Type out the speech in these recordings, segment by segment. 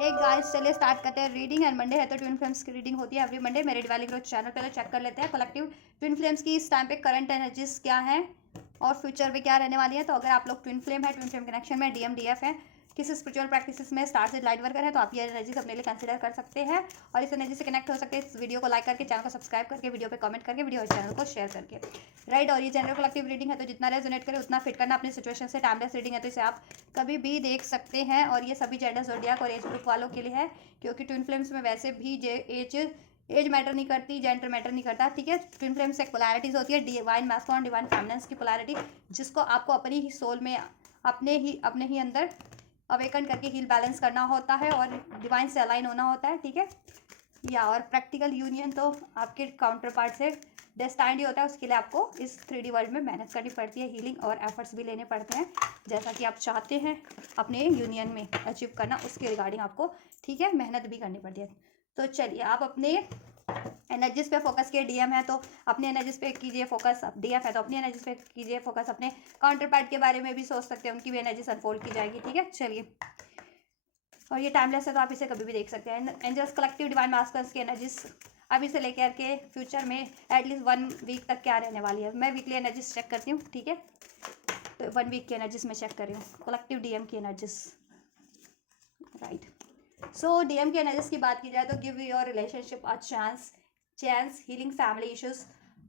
एक गाइस चलिए स्टार्ट करते हैं रीडिंग। एंड मंडे है तो ट्विन फ्लेम्स की रीडिंग होती है एवरी मंडे मेरे दिवाली ग्रोथ चैनल पे। तो चेक कर लेते हैं कलेक्टिव ट्विन फ्लेम्स की इस टाइम पे करंट एनर्जीज क्या है और फ्यूचर में क्या रहने वाली है। तो अगर आप लोग ट्विन फ्लेम है, ट्विन फ्लेम कनेक्शन में डीएम डीएफ है, किसी स्पिरिचुअल प्रैक्टिसेस में स्टार से लाइट वर्कर है, तो आप ये एनर्जीज अपने लिए कंसिडर कर सकते हैं और इस एनर्जी से कनेक्ट हो सकते हैं। इस वीडियो को लाइक करके, चैनल को सब्सक्राइब करके, वीडियो पे कमेंट करके, वीडियो और चैनल को शेयर करके, राइट। और ये जनरल कलेक्टिव रीडिंग है तो जितना रेजोनेट करे उतना फिट करना अपनी सिचुएशन से। टाइमलेस रीडिंग है तो इसे आप कभी भी देख सकते हैं और ये सभी जेंडर ज़ोडिएक और एज ग्रुप वालों के लिए है, क्योंकि ट्विन फ्लेम्स में वैसे भी एज मैटर नहीं करती, जेंडर मैटर नहीं करता, ठीक है। ट्विन फ्लेम्स एक पोलैरिटीज होती है, डिवाइन मैस्कुलिन डिवाइन फेमिनिन की पोलैरिटी, जिसको आपको अपनी ही सोल में अपने ही अंदर अवेकन करके हील बैलेंस करना होता है और डिवाइन से अलाइन होना होता है, ठीक है। या और प्रैक्टिकल यूनियन तो आपके काउंटर पार्ट से डेस्टाइंड ही होता है। उसके लिए आपको इस 3D वर्ल्ड में मेहनत करनी पड़ती है, हीलिंग और एफर्ट्स भी लेने पड़ते हैं, जैसा कि आप चाहते हैं अपने यूनियन में अचीव करना, उसके रिगार्डिंग आपको, ठीक है, मेहनत भी करनी पड़ती है। तो चलिए आप अपने एनर्जीज पे फोकस किए, डीएम है तो अपने एनर्जीज पे कीजिए फोकस, डीएफ है तो अपनी एनर्जीज पे कीजिए फोकस, अपने काउंटर पार्ट के बारे में भी सोच सकते हैं, उनकी भी एनर्जीज अनफोल्ड की जाएगी, ठीक है। चलिए, और ये टाइमलेस है तो आप इसे कभी भी देख सकते हैं। एंजल्स कलेक्टिव डिवाइन मास्टर्स की एनर्जीज अभी से लेकर के फ्यूचर में एटलीस्ट 1 वीक तक क्या रहने वाली है। मैं वीकली एनर्जीज चेक करती हूँ, ठीक है। तो 1 वीक की एनर्जीज में चेक कर रही हूँ, कलेक्टिव डीएम की एनर्जीज, राइट। सो डीएम की एनर्जीज की बात की जाए तो give your relationship a chance, healing family issues,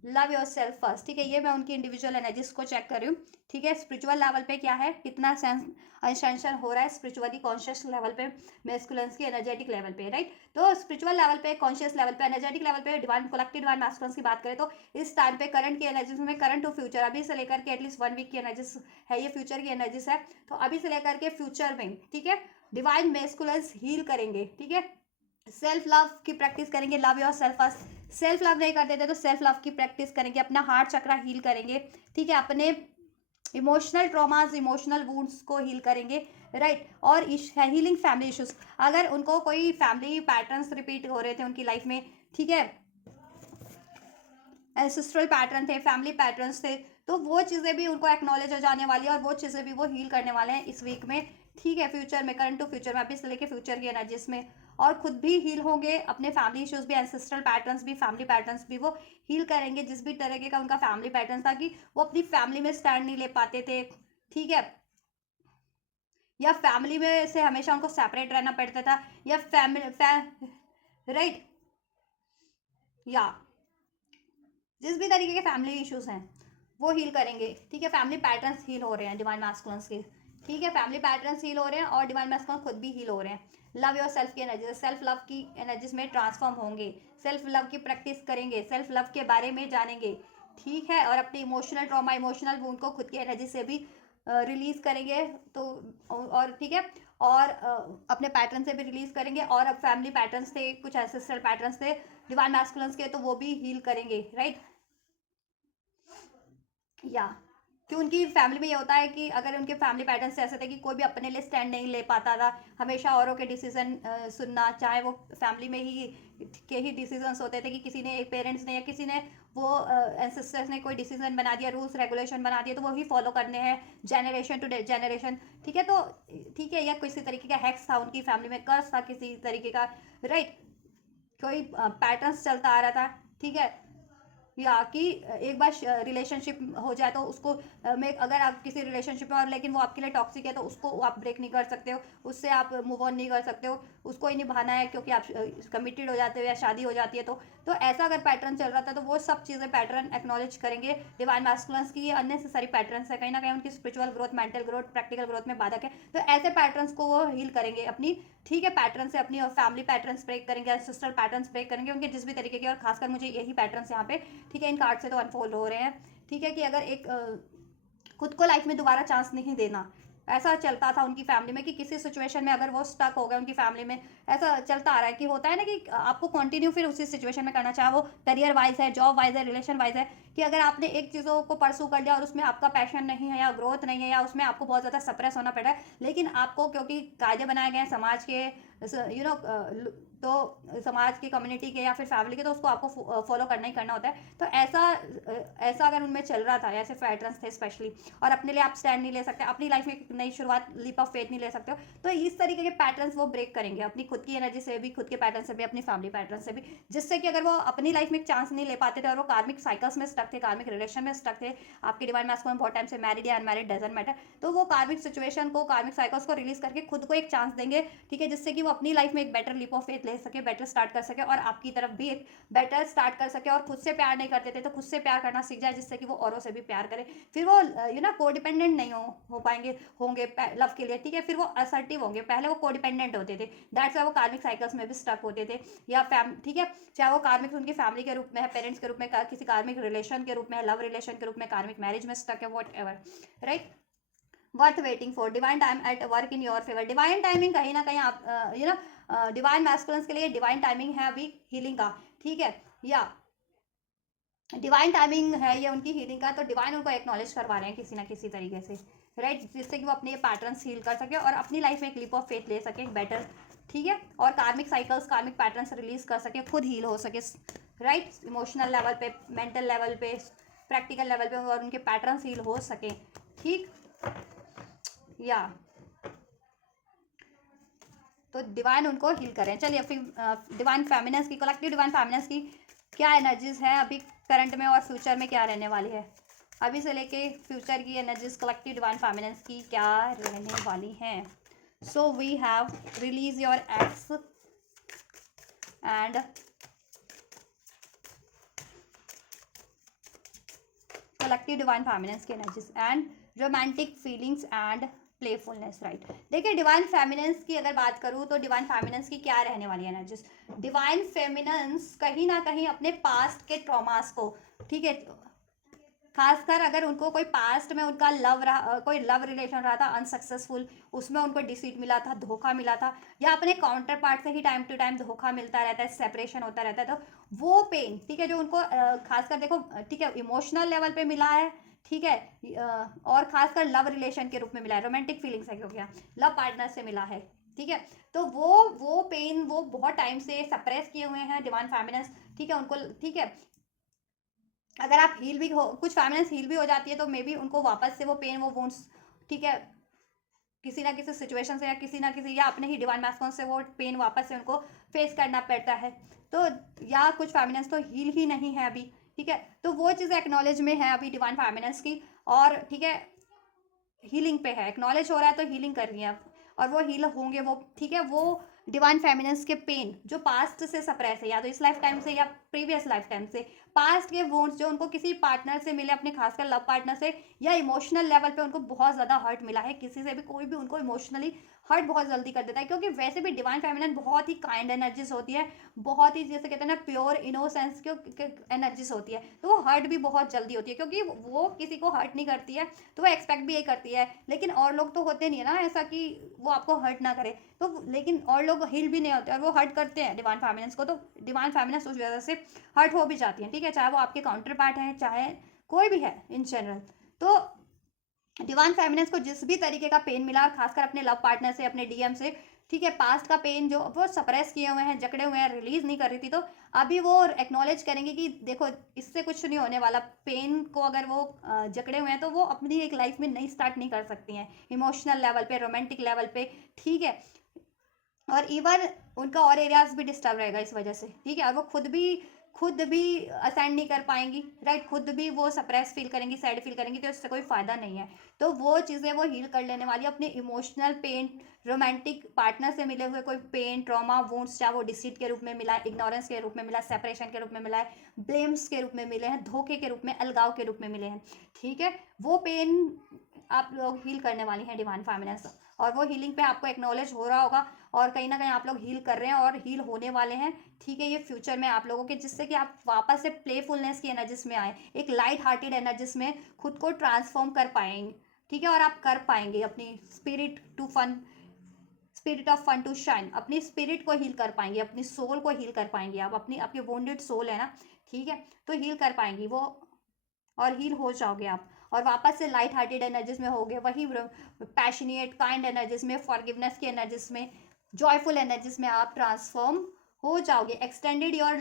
love your self first, ठीक है। ये मैं उनकी इंडिविजुअल एनर्जीज को चेक कर रही हूँ, ठीक है। स्पिरिचुअल लेवल पे क्या है, कितना सेंस असेंशन हो रहा है स्पिरिचुअली कॉन्शियस लेवल पे, मैस्कुलिन्स की एनर्जेटिक लेवल पे, राइट। तो स्पिरिचुअल लेवल पे, कॉन्शियस लेवल पे, एनर्जेटिक लेवल पे डिवाइन कलेक्टिव डिवाइन मैस्कुलिन्स की बात करें तो इस टाइम पे करंट की एनर्जीज में, करंट टू फ्यूचर, अभी से लेकर के एटलीस्ट 1 वीक की एनर्जीज है, ये फ्यूचर की एनर्जीज है। तो अभी से लेकर के फ्यूचर में, ठीक है, डिवाइन मैस्कुलिन्स हील करेंगे, ठीक है। सेल्फ लव की प्रैक्टिस करेंगे, love your self first. Self love नहीं करते थे तो सेल्फ लव की प्रैक्टिस करेंगे, अपना हार्ट चक्रा हील करेंगे, ठीक है। अपने इमोशनल ट्रॉमास, इमोशनल वुंड्स को हील करेंगे, राइट। और हीलिंग फैमिली इश्यूज, अगर उनको कोई फैमिली पैटर्न्स रिपीट हो रहे थे उनकी लाइफ में, ठीक है, एंसेस्ट्रल पैटर्न थे, फैमिली पैटर्न्स थे, तो वो चीज़ें भी उनको एक्नॉलेज हो जाने वाली है और वो चीज़ें भी वो हील करने वाले हैं इस वीक में, ठीक है। फ्यूचर में, करंट टू फ्यूचर में, अभी से लेके फ्यूचर की एनर्जीज में, और खुद भी हील होंगे, अपने फैमिली इश्यूज भी, एंसेस्ट्रल पैटर्न्स भी, फैमिली पैटर्न्स भी वो हील करेंगे। जिस भी तरीके का उनका फैमिली पैटर्न था कि वो अपनी फैमिली में स्टैंड नहीं ले पाते थे, ठीक है, या फैमिली में से हमेशा उनको सेपरेट रहना पड़ता था, या राइट, या जिस भी तरीके के फैमिली इश्यूज हैं वो हील करेंगे, ठीक है। फैमिली पैटर्न्स हील हो रहे हैं डिवाइन मैस्कुलिन्स के, ठीक है। फैमिली पैटर्न्स हील हो रहे हैं और डिवाइन मैस्कुलिन खुद भी हील हो रहे हैं। लव योर सेल्फ की एनर्जी, सेल्फ लव की एनर्जीज में ट्रांसफॉर्म होंगे, सेल्फ लव की प्रैक्टिस करेंगे, सेल्फ लव के बारे में जानेंगे, ठीक है। और अपनी इमोशनल ट्रॉमा, इमोशनल वुंड को खुद की एनर्जी से भी रिलीज करेंगे, तो और ठीक है, और अपने पैटर्न से भी रिलीज करेंगे। और अब फैमिली पैटर्न्स थे, कुछ एंसेस्ट्रल पैटर्न्स थे डिवाइन मैस्कुलिन्स के, तो वो भी हील करेंगे, राइट। या कि उनकी फैमिली में ये होता है कि अगर उनके फैमिली पैटर्न ऐसे थे कि कोई भी अपने लिए स्टैंड नहीं ले पाता था, हमेशा औरों के डिसीजन सुनना, चाहे वो फैमिली में ही के ही डिसीजंस होते थे कि किसी ने, एक पेरेंट्स ने या किसी ने, वो एंसेस्टर्स ने कोई डिसीजन बना दिया, रूल्स रेगुलेशन बना दिया, तो वो ही फॉलो करने हैं जनरेशन टू जनरेशन, ठीक है। तो ठीक है, या किसी तरीके का हैक्स था उनकी फैमिली में, कर्स था किसी तरीके का, राइट, कोई पैटर्न्स चलता आ रहा था, ठीक है। या कि एक बार रिलेशनशिप हो जाए तो उसको में, अगर आप किसी रिलेशनशिप में और लेकिन वो आपके लिए टॉक्सिक है तो उसको आप ब्रेक नहीं कर सकते हो, उससे आप मूव ऑन नहीं कर सकते हो, उसको ही निभाना है क्योंकि आप कमिटेड हो जाते हो या शादी हो जाती है। तो ऐसा अगर पैटर्न चल रहा था तो वो सब चीज़ें पैटर्न एक्नॉलेज करेंगे डिवाइन मैस्कुलिन्स की। ये अननेसेसरी पैटर्न्स है, कहीं ना कहीं उनकी spiritual growth, mental growth, practical growth में बाधक है, तो ऐसे पैटर्न्स को वो हील करेंगे अपनी, ठीक है। पैटर्न से अपनी और फैमिली पैटर्न्स ब्रेक करेंगे, सिस्टर पैटर्न्स ब्रेक करेंगे, उनके जिस भी तरीके के, और खासकर मुझे यही पैटर्न्स यहाँ पे, ठीक है, इन कार्ड से तो अनफोल्ड हो रहे हैं, ठीक है। कि अगर एक खुद को लाइफ में दोबारा चांस नहीं देना, ऐसा चलता था उनकी फैमिली में कि किसी सिचुएशन में अगर वो स्टक हो गए उनकी फैमिली में, ऐसा चलता आ रहा है कि होता है ना कि आपको कंटिन्यू फिर उसी सिचुएशन में करना, चाहे वो करियर वाइज है, जॉब वाइज है, रिलेशन वाइज है, कि अगर आपने एक चीज़ों को परसू कर लिया और उसमें आपका पैशन नहीं है या ग्रोथ नहीं है या उसमें आपको बहुत ज़्यादा सप्रेस होना पड़ रहा है, लेकिन आपको क्योंकि कायदे बनाए गए हैं समाज के, यू नो, तो समाज के, कम्युनिटी के या फिर फैमिली के, तो उसको आपको फॉलो करना ही करना होता है। तो ऐसा अगर उनमें चल रहा था, ऐसे पैटर्न्स थे स्पेशली, और अपने लिए आप स्टैंड नहीं ले सकते, अपनी लाइफ में एक नई शुरुआत, लीप ऑफ फेथ नहीं ले सकते हो, तो इस तरीके के पैटर्न्स वो ब्रेक करेंगे, अपनी खुद की एनर्जी से भी, खुद के पैटर्न से भी, अपनी फैमिली पैटर्न से भी, जिससे कि अगर वो अपनी लाइफ में एक चांस नहीं ले पाते थे और वो कार्मिक साइकिल्स में स्टक थे, कार्मिक रिलेशन में स्टक थे, आपके डिवाइन मैस्कुलिन बहुत टाइम से मैरिड या अनमैरिड डजंट मैटर, तो वो कार्मिक सिचुएशन को, कार्मिक साइकिल्स को रिलीज करके खुद को एक चांस देंगे, ठीक है, जिससे कि वो अपनी लाइफ में एक बेटर लीप ऑफ फेथ ले सके, बेटर स्टार्ट कर सके, और आपकी तरफ भी एक बेटर स्टार्ट कर सके, और खुद से प्यार नहीं करते थे तो खुद से प्यार करना सीख जाए, जिससे कि वो औरों से भी प्यार करे, फिर वो कोडिपेंडेंट नहीं हो पाएंगे, होंगे लव के लिए, ठीक है, फिर वो असर्टिव होंगे, पहले वो कोडिपेंडेंट होते थे, दैट्स वाई वो कार्मिक साइकिल्स में भी स्टक होते थे, या ठीक है, चाहे वो कार्मिक उनकी फैमिली के रूप में है, पेरेंट्स के रूप में, किसी कार्मिक रिलेशन के रूप में है, लव रिलेशन के रूप में, कार्मिक मैरिज में स्टक है, what ever, right. Worth waiting for divine time at work in your favour, divine timing कहीं ना कहीं आप डिवाइन मैस्कुलिन्स के लिए डिवाइन टाइमिंग है अभी हीलिंग का, ठीक है, या डिवाइन टाइमिंग है ये उनकी हीलिंग का, तो डिवाइन उनको एक्नॉलेज करवा रहे हैं किसी ना किसी तरीके से, राइट, जिससे कि वो अपने पैटर्न्स हील कर सके और अपनी लाइफ में एक लीप ऑफ फेथ ले सके बेटर, ठीक है, और कार्मिक साइकिल्स, कार्मिक पैटर्न्स रिलीज कर सके, खुद हील हो सके, राइट, इमोशनल लेवल पे, मेंटल लेवल पे, प्रैक्टिकल लेवल पे, और उनके पैटर्न्स हील हो सके, ठीक, या तो डिवाइन उनको हील करें। चलिए फिर डिवाइन फेमिनिन्स की, कलेक्टिव डिवाइन फेमिनिन्स की क्या एनर्जीज है अभी करंट में और फ्यूचर में क्या रहने वाली है, अभी से लेके फ्यूचर की एनर्जीज कलेक्टिव डिवाइन फेमिनिन्स की क्या रहने वाली हैं। So we have release your ex and collective divine feminines की energies and romantic feelings and playfulness, right. देखिए डिवाइन फेमिनिन्स की अगर बात करूँ तो डिवाइन फेमिनिन्स की क्या रहने वाली है एनर्जीज, डिवाइन फेमिनिन्स कहीं ना कहीं अपने पास्ट के ट्रॉमास को, ठीक है, खासकर अगर उनको कोई पास्ट में उनका कोई लव रिलेशन रहा था अनसक्सेसफुल, उसमें उनको डिसीट मिला था, धोखा मिला था, या अपने काउंटर पार्ट से ही टाइम टू टाइम धोखा मिलता रहता है, सेपरेशन होता रहता है, तो वो पेन, ठीक है, जो उनको खासकर देखो, ठीक है, इमोशनल लेवल पे मिला है, ठीक है, और खासकर लव रिलेशन के रूप में मिला है, रोमांटिक फीलिंग्स है, क्योंकि लव पार्टनर से मिला है, ठीक है, तो वो पेन वो बहुत टाइम से सप्रेस किए हुए हैं डिवाइन फेमिनिन्स, ठीक है, उनको, ठीक है, अगर आप हील भी हो, कुछ फेमिनिन्स हील भी हो जाती है, तो मे बी उनको वापस से वो पेन, वो वुंड्स, ठीक है, किसी ना किसी सिचुएशन से या किसी ना किसी, या अपने ही डिवाइन मैस्कुलिन से वो पेन वापस से उनको फेस करना पड़ता है, तो या कुछ फेमिनिन्स तो हील ही नहीं है अभी, ठीक है, तो वो चीज़ एक्नॉलेज में है अभी डिवाइन फेमिनिन्स की, और ठीक है, हीलिंग पे है, एक्नॉलेज हो रहा है तो हीलिंग कर रही है, और वो हील होंगे वो, ठीक है, वो डिवाइन फेमिनिन्स के पेन जो पास्ट से सप्रेस है, या तो इस लाइफ टाइम से या प्रीवियस लाइफ टाइम से, पास्ट के वोन्स जो उनको किसी पार्टनर से मिले, अपने खासकर लव पार्टनर से, या इमोशनल लेवल पे उनको बहुत ज़्यादा हर्ट मिला है किसी से भी, कोई भी उनको इमोशनली हर्ट बहुत जल्दी कर देता है, क्योंकि वैसे भी डिवाइन फेमिनिन बहुत ही काइंड एनर्जीज होती है, बहुत ही जैसे कहते हैं ना प्योर इनोसेंस की एनर्जीज होती है, तो वो हर्ट भी बहुत जल्दी होती है, क्योंकि वो किसी को हर्ट नहीं करती है, तो वो एक्सपेक्ट भी यही करती है, लेकिन और लोग तो होते नहीं है ना ऐसा कि वो आपको हर्ट ना करे, तो लेकिन और लोग हील भी नहीं होते और वो हर्ट करते हैं डिवाइन फेमिनिन्स को, तो डिवाइन फेमिनिन्स उस वजह से हर्ट हो भी जाती हैं, ठीक है, चाहे वो आपके काउंटर पार्ट हैं, चाहे कोई भी है इन जनरल, तो डिवाइन फेमिनिन्स को जिस भी तरीके का पेन मिला, खासकर अपने लव पार्टनर से, अपने डीएम से, ठीक है, पास्ट का पेन जो वो सप्रेस किए हुए हैं, जकड़े हुए हैं, रिलीज नहीं कर रही थी, तो अभी वो एक्नॉलेज करेंगे कि देखो इससे कुछ नहीं होने वाला, पेन को अगर वो जकड़े हुए हैं तो वो अपनी एक लाइफ में नई स्टार्ट नहीं कर सकती हैं, इमोशनल लेवल पे, रोमांटिक लेवल पे, ठीक है, और इवन उनका और एरियाज भी डिस्टर्ब रहेगा इस वजह से, ठीक है, और वो खुद भी असेंड नहीं कर पाएंगी, राइट, खुद भी वो सप्रेस फील करेंगी, सैड फील करेंगी, तो इससे कोई फायदा नहीं है, तो वो चीज़ें वो हील कर लेने वाली, अपने इमोशनल पेन, रोमांटिक पार्टनर से मिले हुए कोई पेन, ट्रॉमा, वुंड्स, चाहे वो डिसीट के रूप में मिला है, इग्नोरेंस के रूप में मिला है, सेपरेशन के रूप में मिला है, ब्लेम्स के रूप में मिले हैं, धोखे के रूप में, अलगाव के रूप में मिले हैं, ठीक है, वो पेन आप लोग हील करने वाली हैं डिवाइन फेमिनिन्स, और वो हीलिंग पे आपको एक्नॉलेज हो रहा होगा, और कहीं ना कहीं आप लोग हील कर रहे हैं और हील होने वाले हैं, ठीक है, ये फ्यूचर में आप लोगों के, जिससे कि आप वापस से प्लेफुलनेस की एनर्जीज में आए, एक लाइट हार्टेड एनर्जीज में खुद को ट्रांसफॉर्म कर पाएंगे, ठीक है, और आप कर पाएंगे अपनी spirit of fun to shine, अपनी स्पिरिट को हील कर पाएंगे, अपनी सोल को हील कर पाएंगे, आप अपनी आपकी वोंडेड सोल है ना, ठीक है, तो हील कर पाएंगी वो, और हील हो जाओगे आप, और वापस से लाइट हार्टेड एनर्जीज में होगे, वही पैशनेट काइंड एनर्जीज में, फॉरगिवनेस की एनर्जीज में, जॉयफुल एनर्जीज में आप ट्रांसफॉर्म हो जाओगे, extended your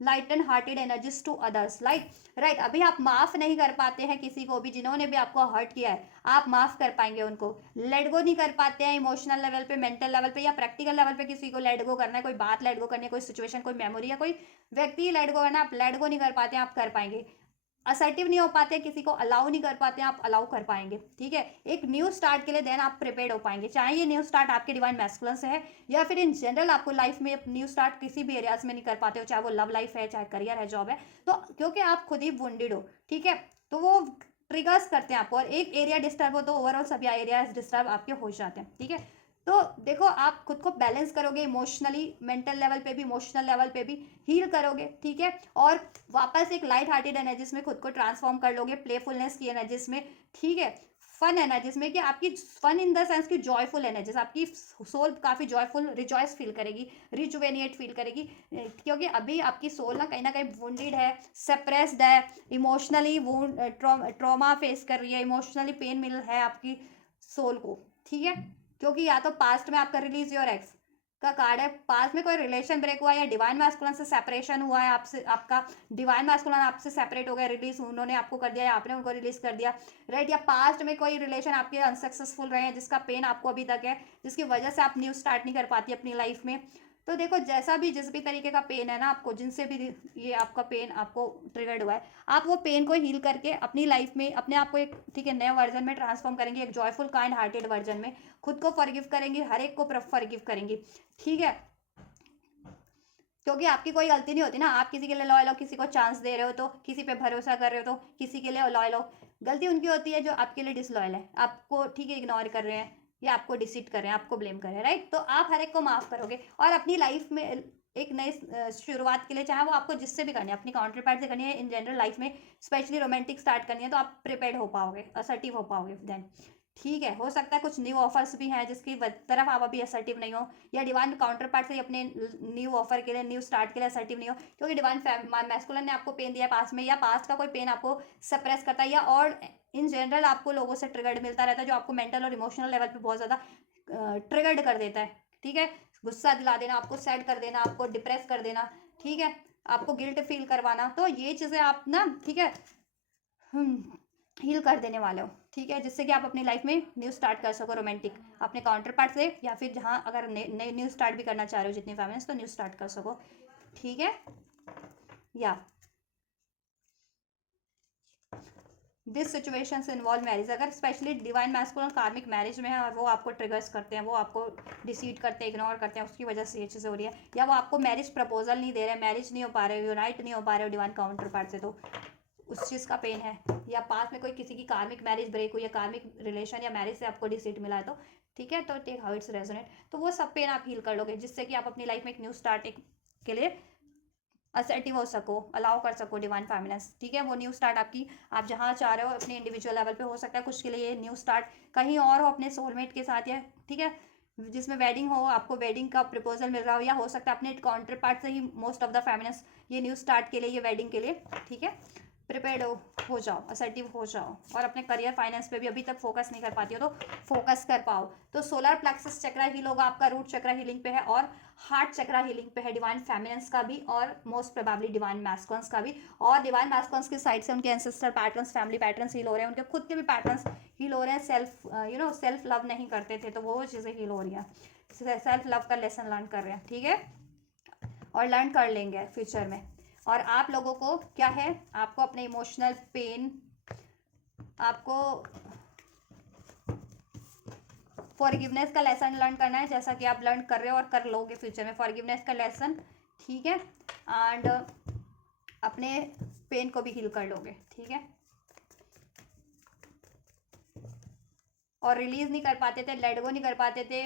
lighten hearted energies to others, right. अभी आप माफ नहीं कर पाते हैं किसी को भी जिन्होंने भी आपको हर्ट किया है, आप माफ कर पाएंगे उनको। लेट गो नहीं कर पाते हैं इमोशनल लेवल पे, मेंटल लेवल पे या प्रैक्टिकल लेवल पे, किसी को लेट गो करना है, कोई बात लेट गो करनी है, कोई सिचुएशन, कोई मेमोरी या कोई व्यक्ति लेट गो करना, आप लेट गो नहीं कर पाते हैं, आप कर पाएंगे। असर्टिव नहीं हो पाते, किसी को अलाउ नहीं कर पाते, आप अलाउ कर पाएंगे, ठीक है। एक न्यू स्टार्ट के लिए देन आप प्रिपेयर्ड हो पाएंगे, चाहे ये न्यू स्टार्ट आपके डिवाइन मैस्कुलिन से है या फिर इन जनरल आपको लाइफ में न्यू स्टार्ट किसी भी एरियाज में नहीं कर पाते हो, चाहे वो लव लाइफ है, चाहे करियर है, जॉब है, तो क्योंकि आप खुद ही वुंडेड हो, ठीक है, तो वो ट्रिगर्स करते हैं आपको, और एक एरिया डिस्टर्ब हो तो ओवरऑल सभी एरियाज डिस्टर्ब आपके हो जाते हैं, ठीक है। तो देखो आप खुद को बैलेंस करोगे इमोशनली, मेंटल लेवल पे भी, इमोशनल लेवल पे भी हील करोगे, ठीक है, और वापस एक लाइट हार्टेड एनर्जीज में खुद को ट्रांसफॉर्म कर लोगे, प्लेफुलनेस की एनर्जीज में, ठीक है, फन एनर्जीज में, कि आपकी फन इन द सेंस की जॉयफुल एनर्जीज, आपकी सोल काफ़ी जॉयफुल रिजॉयस फील करेगी, रिजुवेनिएट फील करेगी, क्योंकि अभी आपकी सोल ना कहीं वुंडेड है, सेप्रेस्ड है, इमोशनली ट्रॉमा फेस कर रही है, इमोशनली पेन मिल है आपकी सोल को, ठीक है, क्योंकि या तो पास्ट में आपका रिलीज योर एक्स का कार्ड है, पास्ट में कोई रिलेशन ब्रेक हुआ है या डिवाइन मैस्कुलिन से सेपरेशन हुआ है, आपसे आपका डिवाइन मैस्कुलिन आपसे सेपरेट हो गया, रिलीज उन्होंने आपको कर दिया या आपने उनको रिलीज कर दिया, राइट, या पास्ट में कोई रिलेशन आपके अनसक्सेसफुल रहे हैं जिसका पेन आपको अभी तक है, जिसकी वजह से आप न्यू स्टार्ट नहीं कर पाती अपनी लाइफ में। तो देखो जैसा भी जिस भी तरीके का पेन है ना आपको, जिनसे भी ये आपका पेन आपको ट्रिगर्ड हुआ है, आप वो पेन को हील करके अपनी लाइफ में अपने आप को एक, ठीक है, नए वर्जन में ट्रांसफॉर्म करेंगे, एक जॉयफुल काइंड हार्टेड वर्जन में, खुद को फॉरगिव करेंगी, हर एक को फॉरगिव करेंगी, ठीक है, क्योंकि आपकी कोई गलती नहीं होती ना, आप किसी के लिए लॉयल हो, किसी को चांस दे रहे हो, तो किसी पे भरोसा कर रहे हो, तो किसी के लिए लॉयल हो, गलती उनकी होती है जो आपके लिए डिसलॉयल है, आपको, ठीक है, इग्नोर कर रहे हैं या आपको डिसीट कर रहे हैं, आपको ब्लेम कर रहे हैं, राइट। तो आप हर एक को माफ करोगे और अपनी लाइफ में एक नई शुरुआत के लिए, चाहे वो आपको जिससे भी करनी है, अपनी काउंटर पार्ट से करनी है, इन जनरल लाइफ में स्पेशली रोमांटिक स्टार्ट करनी है, तो आप प्रिपेयर्ड हो पाओगे, असर्टिव हो पाओगे देन, ठीक है। हो सकता है कुछ न्यू ऑफर्स भी हैं जिसकी तरफ आप अभी असर्टिव नहीं हो, या डिवाइन काउंटर पार्ट से अपने न्यू ऑफर के लिए, न्यू स्टार्ट के लिए असर्टिव नहीं हो, क्योंकि डिवाइन मैस्कुलिन ने आपको पेन दिया पास में, या पास्ट का कोई पेन आपको सप्रेस करता है, या और इन जनरल आपको लोगों से ट्रिगर्ड मिलता रहता है जो आपको मेंटल और इमोशनल लेवल पे बहुत ज़्यादा ट्रिगर्ड कर देता है, ठीक है, गुस्सा दिला देना, आपको सैड कर देना, आपको डिप्रेस कर देना, ठीक है, आपको गिल्ट फील करवाना, तो ये चीज़ें आप ना, ठीक है, हील कर देने वाले हो, ठीक है, जिससे कि आप अपनी लाइफ में न्यू स्टार्ट कर सको रोमांटिक अपने काउंटर पार्ट से, या फिर जहाँ अगर नए न्यू स्टार्ट भी करना चाह रहे हो जितनी फैमिलीज, तो न्यू स्टार्ट कर सको, ठीक है, या दिस सिचुएशन इन्वॉल्व मैरिज, अगर स्पेशली डिवाइन मैस्कुलिन कार्मिक मैरिज में है और वो आपको ट्रिगर्स करते हैं, वो आपको डिसीट करते हैं, इग्नोर करते हैं, उसकी वजह से ये चीज़ें हो रही है, या वो आपको मैरिज प्रपोजल नहीं दे रहे, मैरिज नहीं हो पा रहे हो, यूनाइट नहीं हो पा रहे हो डिवाइन काउंटर पार्ट से, तो उस चीज़ का पेन है, या पास में कोई किसी की कार्मिक मैरिज ब्रेक हुई, या कार्मिक रिलेशन या मैरिज से आपको डिसीट मिला है, तो ठीक है, तो टेक हाउ इट्स रेजोनेट, तो वो सब पेन आप हील कर लोगे, जिससे कि आप अपनी लाइफ में एक न्यू स्टार्ट के लिए असर्टिव हो सको, अलाउ कर सको डिवाइन फेमिनिन्स, ठीक है, वो न्यू स्टार्ट आपकी, आप जहाँ चाह रहे हो अपने इंडिविजुअल लेवल पे, हो सकता है कुछ के लिए ये न्यू स्टार्ट कहीं और हो अपने सोलमेट के साथ, या ठीक है, जिसमें वेडिंग हो, आपको वेडिंग का प्रपोजल मिल रहा हो, या हो सकता है अपने काउंटर पार्ट से ही मोस्ट ऑफ द फेमिनिन्स ये न्यू स्टार्ट के लिए, ये वेडिंग के लिए, ठीक है, प्रिपेयर्ड हो जाओ, असर्टिव हो जाओ, और अपने करियर फाइनेंस पे भी अभी तक फोकस नहीं कर पाती हो तो फोकस कर पाओ, तो सोलर प्लेक्सस चक्रा हील होगा आपका, रूट चक्रा हीलिंग पे है, और हार्ट चक्रा हीलिंग पे है डिवाइन फेमिनिन्स का भी, और मोस्ट प्रोबेबली डिवाइन मैस्कुलिन्स का भी, और डिवाइन मैस्कुलिन्स की साइड से उनके ancestor patterns, family patterns heal हो रहे हैं, उनके खुद के भी पैटर्न्स हील हो रहे हैं, सेल्फ लव नहीं करते थे तो वो चीज़ें हील हो रही हैं, सेल्फ लव का लेसन लर्न कर रहे हैं, ठीक है, और लर्न कर लेंगे फ्यूचर में। और आप लोगों को क्या है, आपको अपने इमोशनल पेन, आपको फॉरगिवनेस का लेसन लर्न करना है, जैसा कि आप लर्न कर रहे हो और कर लोगे फ्यूचर में, फॉरगिवनेस का लेसन, ठीक है, एंड अपने पेन को भी हील कर लोगे, ठीक है, और रिलीज नहीं कर पाते थे, लेट गो नहीं कर पाते थे